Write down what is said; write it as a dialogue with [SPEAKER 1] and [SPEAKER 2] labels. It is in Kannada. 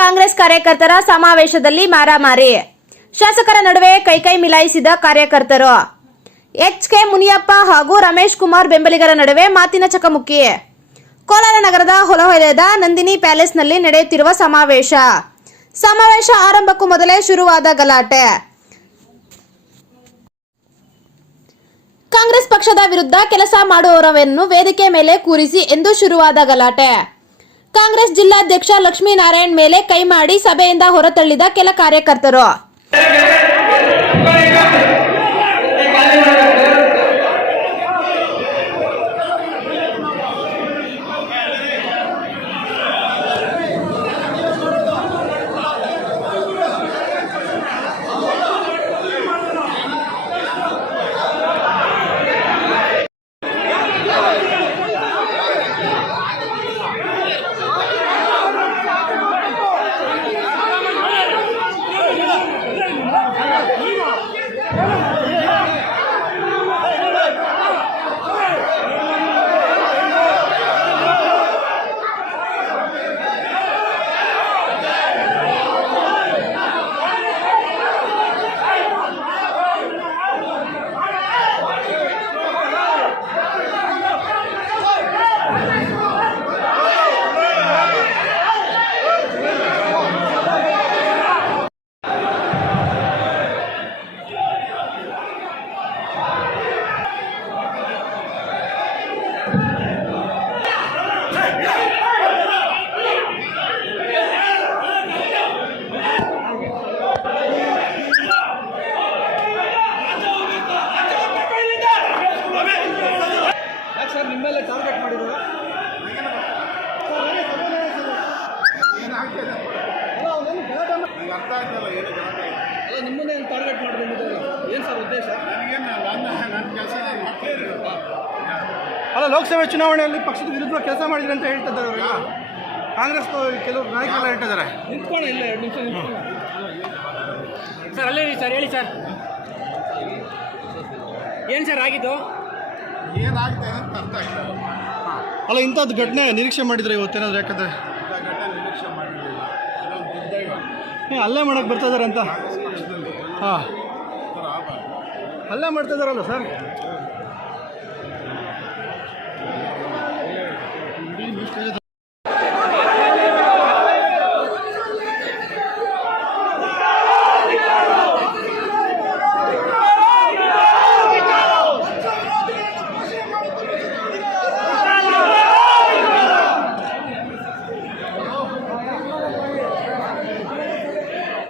[SPEAKER 1] ಕಾಂಗ್ರೆಸ್ ಕಾರ್ಯಕರ್ತರ ಸಮಾವೇಶದಲ್ಲಿ ಮಾರಾಮಾರಿ. ಶಾಸಕರ ನಡುವೆ ಕೈಕೈ ಮಿಲಾಯಿಸಿದ ಕಾರ್ಯಕರ್ತರು. ಎಚ್ ಕೆ ಮುನಿಯಪ್ಪ ಹಾಗೂ ರಮೇಶ್ ಕುಮಾರ್ ಬೆಂಬಲಿಗರ ನಡುವೆ ಮಾತಿನ ಚಕಮುಕಿ. ಕೋಲಾರ ನಗರದ ಹೊಲಹೊಲದ ನಂದಿನಿ ಪ್ಯಾಲೇಸ್ನಲ್ಲಿ ನಡೆಯುತ್ತಿರುವ ಸಮಾವೇಶ. ಸಮಾವೇಶ ಆರಂಭಕ್ಕೂ ಮೊದಲೇ ಶುರುವಾದ ಗಲಾಟೆ. ಕಾಂಗ್ರೆಸ್ ಪಕ್ಷದ ವಿರುದ್ಧ ಕೆಲಸ ಮಾಡುವವರನ್ನು ವೇದಿಕೆ ಮೇಲೆ ಕೂರಿಸಿ ಎಂದು ಶುರುವಾದ ಗಲಾಟೆ. ಕಾಂಗ್ರೆಸ್ ಜಿಲ್ಲಾಧ್ಯಕ್ಷ ಲಕ್ಷ್ಮೀನಾರಾಯಣ್ ಮೇಲೆ ಕೈ ಮಾಡಿ ಸಭೆಯಿಂದ ಹೊರತಳ್ಳಿದ ಕೆಲ ಕಾರ್ಯಕರ್ತರು.
[SPEAKER 2] ಟಾರ್ಗೆಟ್
[SPEAKER 3] ಮಾಡ್ಕೊಂಡಿದ್ದಾರೆ ಏನು
[SPEAKER 2] ಸರ್ ಉದ್ದೇಶ?
[SPEAKER 4] ಅಲ್ಲ ಲೋಕಸಭೆ ಚುನಾವಣೆಯಲ್ಲಿ ಪಕ್ಷದ ವಿರುದ್ಧ ಕೆಲಸ ಮಾಡಿದ್ರೆ ಅಂತ ಹೇಳ್ತಿದ್ದಾರೆ ಅವರು. ಕಾಂಗ್ರೆಸ್ ಕೆಲವರು ನಾಯಕರೆಲ್ಲ ಹೇಳ್ತಿದ್ದಾರೆ.
[SPEAKER 2] ನಿಂತ್ಕೊಂಡು ಇಲ್ಲ ಎರಡು ನಿಮಿಷ
[SPEAKER 5] ಸರ್ ಅಲ್ಲೇ ಸರ್ ಹೇಳಿ ಸರ್. ಏನು ಸರ್ ಆಗಿದ್ದು?
[SPEAKER 3] ಏನಾಗಿದೆ ಅಂತ ಅರ್ಥ
[SPEAKER 4] ಅಲ್ಲ ಇಂಥದ್ದು ಘಟನೆ ನಿರೀಕ್ಷೆ ಮಾಡಿದ್ರೆ ಇವತ್ತೇನಾದ್ರು ಯಾಕಂದ್ರೆ?
[SPEAKER 3] ಅಲ್ಲೇ ನಿರೀಕ್ಷೆ ಮಾಡಿರಲಿಲ್ಲ.
[SPEAKER 4] ಮಾಡಕ್ಕೆ ಬರ್ತಾ ಇದಾರೆ ಅಂತ. ಹಾಂ. ಹಲ್ಲೆ ಮಾಡ್ತಾ ಇದಾರಲ್ಲ ಸರ್?